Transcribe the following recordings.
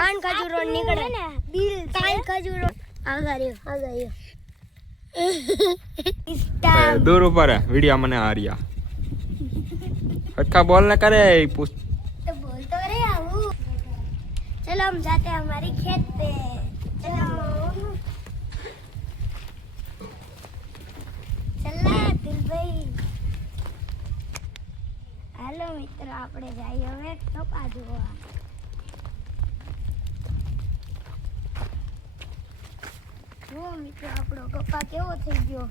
કાન ખજૂરો નીકળે ને બિલ કાન ખજૂરો આગાયો દૂર ઉપર वीडियो મને આરિયા हटका बोल न करे पूछ तो बोल तो रहे आऊ चलो हम जाते हैं हमारी खेत पे चलो चलना दिल भाई हेलो मित्र આપણે જઈએ હવે કપા જોવા જો મિત્ર આપણો કપા કેવો થઈ ગયો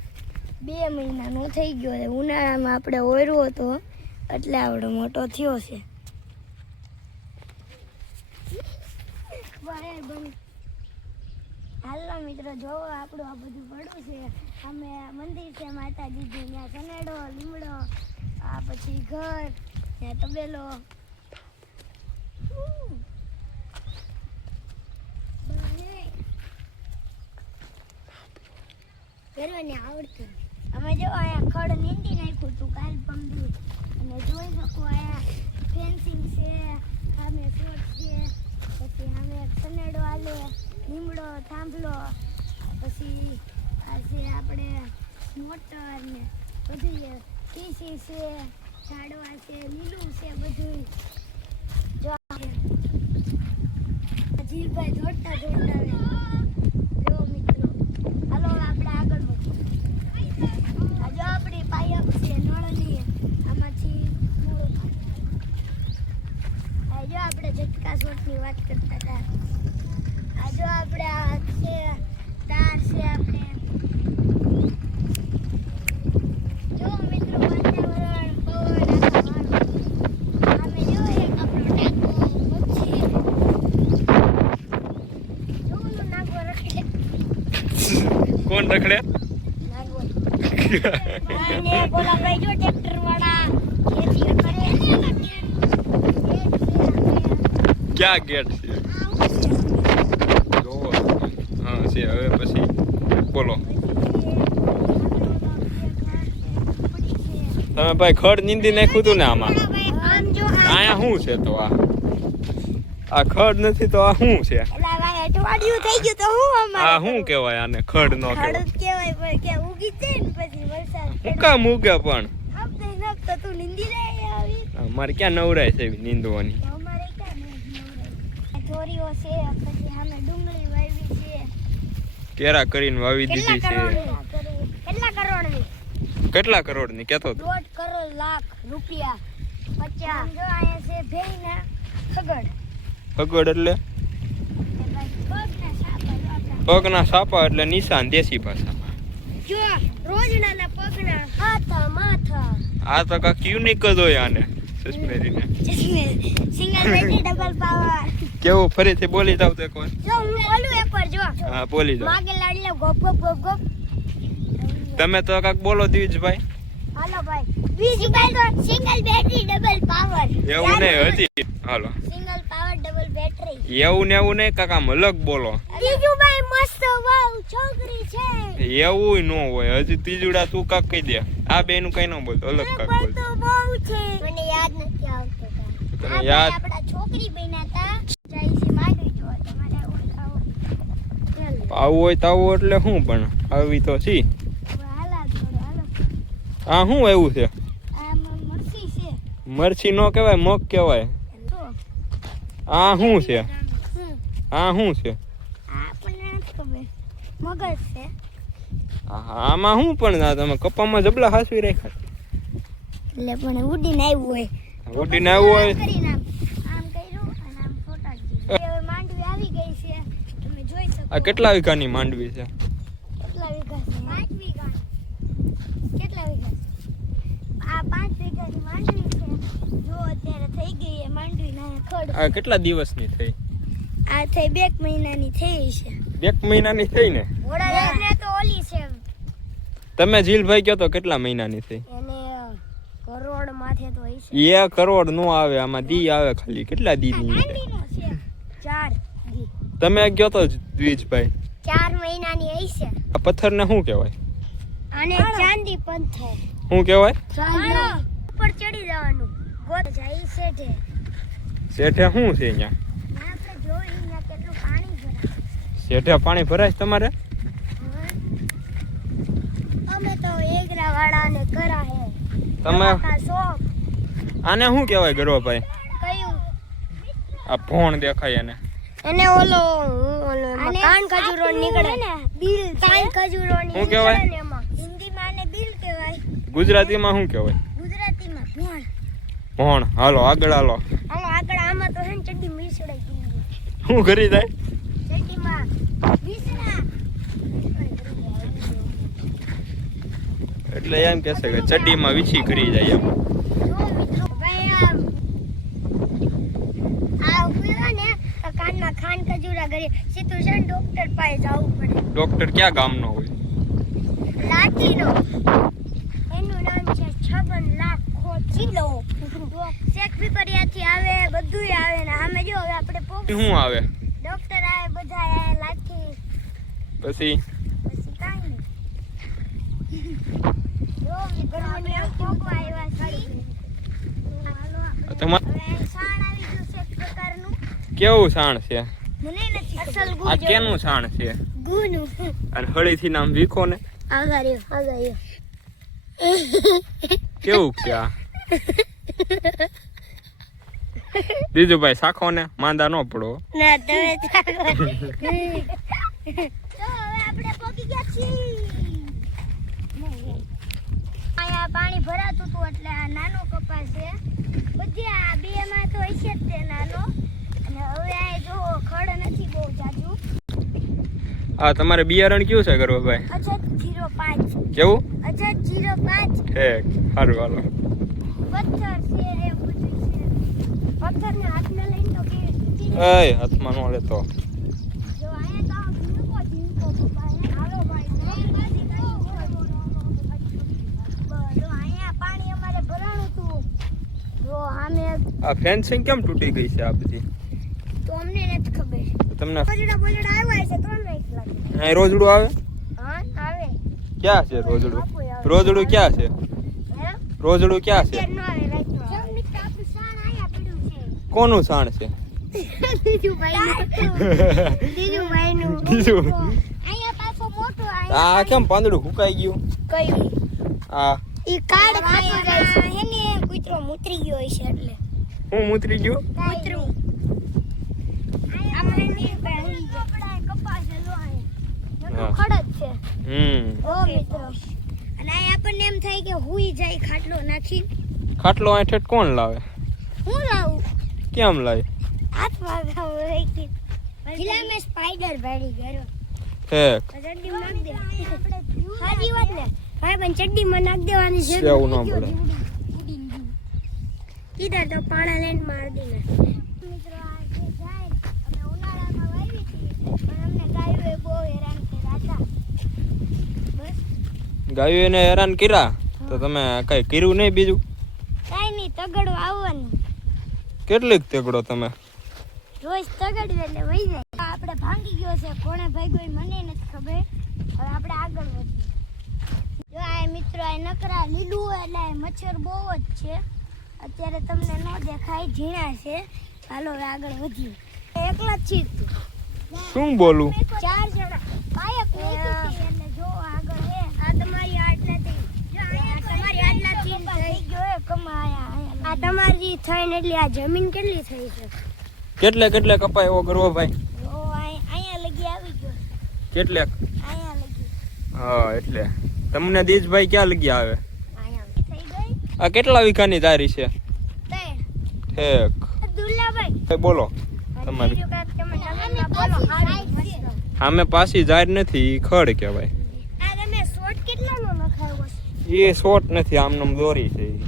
2 મહિનાનો થઈ ગયો છે ઉનાળામાં આપણે ઓયરો હતો એટલે આવડો મોટો થયો છે બરાબર હાલો મિત્રો જો આપણું આ બધું પડ્યું છે અમે મંદિર છે માતાજીનું ત્યાં સનેડો લીમડો આ પછી ઘર ત્યાં તબેલો કરવાની આવડતું અમે જો આયા ખડ નીંદી નાખ્યું હતું કાલ પંદર અને જોઈ શકો આયા ફેન્સિંગ છે સામે ફોટ છે પછી સામે સનેડો આલે લીમડો થાંભલો પછી આ છે આપણે મોટર ને બધું ટીસી છે ઝાડવા છે લીલું છે બધું જો જીલભાઈ દોડતા દોડતા જો મિત્રો હાલો આપણે આગળ વધીએ આ જો આપણી પાઇપ છે નળની આમાંથી આ જો આપણે ઝટકા શોટની વાત કરતા હતા આ જો આપણે આ છે તાર છે આપણે જો મિત્રો વાતાવરણ પવન આમે જો એક આપણો ટાકો મચ્છી જો ઓલું નાગો રખડે કોણ રખડે નાગો અને બોલા ભાઈ જો ટ્રેક્ટર વાળા ખેતી કરે ક્યાં ગેટ છે જો હા છે હવે પછી બોલો તમે ભાઈ ખડ નીંદી નાખ્યું હતું ને આમાં આયા શું છે તો આ ખડ નથી તો આ શું છે અઠવાડિયું થઈ ગયું તો હું અમારે આ શું કહેવાય આને ખડ નો ખડ કહેવાય પણ કે ઉગી છે ને પછી વરસાદ હું કામ ઉગે પણ હપ્તે નખતો તું નીંદી રહે આવી અમારે ક્યાં નવરાય છે એવી નીંદવાની અમારે ક્યાં ચોરીઓ છે પછી સામે ડુંગળી વાવી છે કેરા કરીને વાવી દીધી છે કેટલા કરોડ ની કેતો 1.5 કરોડ લાખ રૂપિયા 50 જો આયા છે ભેઈના ખગડ એટલે પગના સાપા એટલે નિશાન દેશી ભાષામાં જો રોજના પગના હાથા માથા આ તો કા યુનિક જ હોય આને સસ્પેરીને સિંગલ બેટરી ડબલ પાવર કેવું ફરીથી બોલી જાવ તો એકવાર જો હું બોલું એકવાર જો હા બોલી જાવ માગે લાડલે ગોપ ગોપ ગોપ ગોપ તમે તો કાક બોલો દીવજભાઈ હાલો ભાઈ બીજી ભાઈ તો સિંગલ બેટરી ડબલ પાવર એવું નહીં હજી હાલો સિંગલ પાવર ડબલ બેટરી એવું નહીં કાકા અલગ બોલો બીજું ભાઈ મસ્ત વાવ છોકરી છે એવું ન હોય હજી ત્રીજુડા તું કાક કહી દે આ બે નું કઈ ન બોલતો અલગ કાક બોલ તો બહુ છે મને યાદ નથી આવતું તને યાદ આપડા છોકરી બન્યા હતા જઈસી માંડવી જો તમારે આવું આવું હોય તો આવું એટલે શું પણ આવી તો છી આ શું એવું છે મરચી નો કહેવાય મગ કહેવાય આ શું છે આ શું છે મગજ છે આમાં શું પણ તમે કપામાં જબલા હાસવી રાખ્યા એટલે પણ ઉડીને આવ્યું હોય ઉડીને આવ્યું હોય આમ કર્યું અને આમ ફોટા દીધું હવે માંડવી આવી ગઈ છે તમે જોઈ શકો આ કેટલા વીઘાની માંડવી છે કેટલા વીઘા છે 5 વીઘા કેટલા વીઘા આ 5 વીઘાની માંડવી છે જો અત્યારે થઈ ગઈ છે માંડવી ના ખડ આ કેટલા દિવસની થઈ આ થઈ 2 મહિનાની થઈ છે 2 મહિનાની થઈ ને એટલે તો ઓલી છે તમે જીલભાઈ કહો તો કેટલા મહિનાની થઈ એને કરોડ માથે તો હોય છે 1 કરોડ નો આવે આમાં દી આવે ખાલી કેટલા દી ની માંડવીનો છે 4 દી તમે કહો તો દ્વિજભાઈ 4 મહિનાની હોય છે આ પથ્થર ને શું કહેવાય આને ચાંદી પથ્થર શું કહેવાય ઉપર ચડી જવાનું ગોત જાય શેઠે શેઠે શું છે અહીંયા આપણે જોઈ અહીંયા શેઠે પાણી ભરાય છે તમારે? અમે તો એગરા વાળાને કરા હે તમે શોપ આને શું કહેવાય ગરવાભાઈ? કયું આ ભોણ દેખાય એને. એને ઓલો કાન ખજૂરો નીકળે ને બિલ કાન ખજૂરો શું કહેવાય? હિન્દીમાં આને બિલ કહેવાય, ગુજરાતીમાં શું કહેવાય? ગુજરાતીમાં ભોણ. ભોણ. હાલો આગળ હાલો. હાલો આગળ. આમાં તો હે ને ચડ્ડી મિસડાઈ ગઈ. શું કરી જાય? ચડ્ડીમાં મિસડા. એટલે એમ કહેશે કે ચડ્ડીમાં વીછી કરી જાય એમ. જો મિત્રો ભાઈ આ ઉભા ને કાનમાં ખાન ખજૂરા કરી સીધું છે ને ડોક્ટર પાસે જવું પડે. ડોક્ટર ક્યાં ગામનો હોય? લાઠીનો. એનું નામ છે છગન લાખ ખોચીલો. ચેક પીપરિયાથી આવે, બધુંય આવે ને આમે જો હવે આપણે શું આવે? ડોક્ટર આવે, બધા આવે, લાઠી પછી પછી કાંઈ નહીં. જો ગરમીને પોકવા આવ્યા છીએ. તમારે હવે સાણ આવી ગયું છે એક પ્રકારનું. કેવું સાણ છે? મને નથી અસલ આ કેનું સાણ છે? ગુનું. અને હળીથી નામ વીખો ને આગાર્યો. કેવું છે આ? દીદુભાઈ સાખો ને, માંદા ન પડો. ના તમે ચાલો. તો હવે આપણે પહોંચી ગયા છીએ. અહીંયા પાણી ભરાતું હતું એટલે આ નાનો કપાસ છે. બધી આ બે માં તો હશે જ તે નાનો. અને હવે આ જો ખડ નથી બહુ જાજુ. આ તમારે બિયારણ કયું છે ગરવાભાઈ? અજત 05. કેવું? અજત 05. હે સારું હાલો. પથ્થર છે રે બધું છે. પથ્થરને હાથમાં લઈને તો કે એ હાથમાં નો લેતો. જો આયા તો ઝીણકો પપ્પા હાલો ભાઈ. જો અહીંયા પાણી અમારે ભરાણું હતું. જો આમે આ ફેન્સિંગ કેમ તૂટી ગઈ છે આ બધી? તો અમને નથી ખબર. તમને બજડા આવ્યા છે તો નહીં લાગે. અહીં રોજડું આવે? હા આવે. ક્યાં છે રોજડું? રોજડું ક્યાં છે? હે રોજડું ક્યાં છે? અત્યારે નો આવે રાતનો. જો મિત્ર આપણું સાણ આયા પડ્યું છે. કોનું સાણ છે? દીજુભાઈનું. બીજું અહીંયા પાછો મોટો આ કેમ પાંદડું હુકાઈ ગયું? કયું આ ઈ કાર્ડ ખાઈ જાય છે. એને કૂતરો મૂતરી ગયો છે એટલે. હું મૂતરી ગયું? કૂતરું. આમાં એની કપડા કપાસ છે જો અહીંયા. હા. ખડ જ છે. ઓ હમ મિત્રો. અને આ આપણને એમ થાય કે હુઈ જાય ખાટલો નાખી. ખાટલો અહીં ઠેઠ કોણ લાવે? હું લાવું? કેમ લાવે? હાથમાં ગાવ રાખી. પેલા મેં સ્પાઈડર ભાડી ગયો. હે ચડ્ડી માં નાખ દે. હાજી વાત ને. ભાઈ પણ ચડ્ડી માં નાખ દેવાની છે. સેવું ન પડે. કીધા તો પાણા લઈને માર દેને. મિત્રો આ જે જાય અમે ઉનાળામાં વાવી હતી પણ અમને ગાયોએ બહુ હેરાન કર્યા હતા. બસ ગાયો એને હેરાન કર્યા તો તમે કઈ કર્યું નહીં બીજું? કાઈ નહીં તગડો આવવાનું. કેટલીક તેકડો તમે? રોજ તગડ્યું એટલે વહી જાય. આપણે ભાંગી ગયો છે કોણે ભાગ્યો એ મને નથી ખબર. હવે આપણે આગળ વધીએ. જો આ મિત્રો આ નકરા લીલું હોય એટલે આ મચ્છર બહુ જ છે. અત્યારે તમને ન દેખાય ઝીણા છે. હાલો હવે આગળ વધીએ. એકલા જ છીએ તું. શું બોલું? 4 જણા બાયક નીકળી એટલે જો આગળ હે આ તમારી આટલાથી જો અહીંયા તમારી આટલાથી થઈ ગયો હે કમાયા આ તમારી થઈને એટલે આ જમીન કેટલી થઈ છે? કેટલે કપાય એવો કરવો ભાઈ? જો અહીંયા લગી આવી ગયો. કેટલે? અહીંયા લગી. હા એટલે તમને દીજભાઈ ક્યાં લગી આવે? અહીંયા થઈ ગઈ. આ કેટલા વીઘાની તારી છે? 3. ઠેક દુલ્લાભાઈ બોલો તમારી. બીજું કાંઈક તમે જમીનમાં બોલો. હારી મસ્ત. સામે પાછી જાર નથી ઈ ખડ કહેવાય. આ તમે શોર્ટ કેટલાનો નખાયો છે? એ શોર્ટ નથી આમનામ દોરી છે ઈ.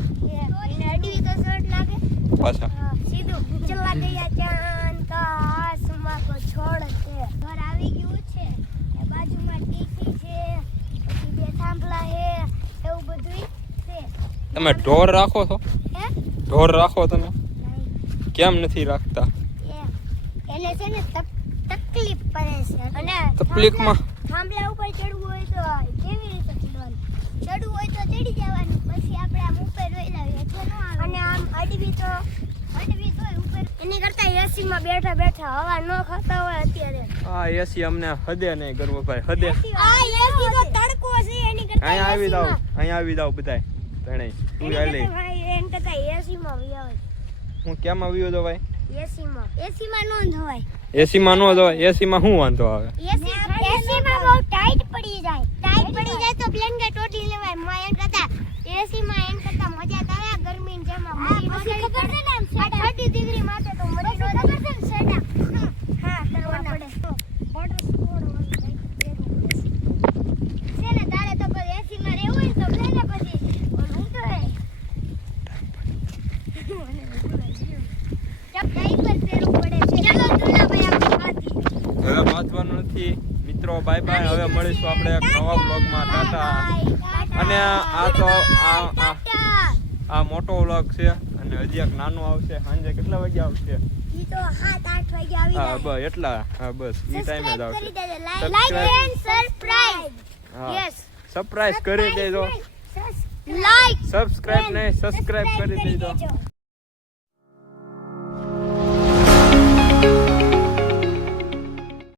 એને અડવી તો શોર્ટ લાગે. પાછા સીધું ચલા ગયા ચાંદ કા આસમાન કો છોડ છે. ઘર આવી ગયું છે. એ બાજુમાં ટીકી છે. પછી 2 થાંભલા છે. એવું બધું છે. તમે ઢોર રાખો છો? હે? ઢોર રાખો તમે? નહીં. કેમ નથી રાખતા? એને છે ને તકલીફ પડે છે. અને તકલીફમાં? થાંભલા ઉપર ચડવું હોય તો કેવી રીતે ચડવાનું? ચડવું હોય તો ચડી જવાનું. પછી આપણે આમ ઉપર વહી લાવીએ છે ન આવે. અને આમ અડવી તો માંડવી તોય ઉપર એની કરતા એસી માં બેઠા બેઠા હવા ન ખાતા હોય અત્યારે આ એસી અમને હદે નહીં કરવો ભાઈ હદે આ એસી તો તડકો છે એની કરતા અહીંયા આવી જાવ બધાય તણે તું હાલે ભાઈ એન કરતા એસી માં વિયાવે હું કેમ આવ્યો તો ભાઈ એસી માં નો ધોવાય એસી માં નો જવાય એસી માં શું વાંધો આવે એસી માં બહુ ટાઈટ પડી જાય તો બ્લેન્કેટ ઓઢી લેવાય માં એન કરતા એસી માં એન કરતા મજા આવે ગરમી ની જેમાં પછી ખબર છે ને 30 ડિગ્રી માટે તો મરી નો ખબર છે ને સેડા હા કરવા પડે બોર્ડર સ્કોર છે ને તારે તો પછી એસી માં રહેવું હોય તો લે ને પછી હું તો ડાયપર પહેરવું પડે છે ચાલો દુલાભાઈ આપણે વાતી હવે વાંચવાનું નથી મિત્રો બાય બાય હવે મળીશું આપણે એક નવા બ્લોગમાં ટાટા અને આ તો આ મોટો વ્લોગ છે અને હજી એક નાનો આવશે સાંજે કેટલા વાગે આવશે ઈ તો 7-8 વાગે આવી હા જાય બસ એટલા હા બસ ઈ ટાઈમે જ આવશે લાઈક એન્ડ સરપ્રાઈઝ હા યસ સરપ્રાઈઝ કરી દેજો લાઈક સબસ્ક્રાઇબ નહીં સબસ્ક્રાઇબ કરી દેજો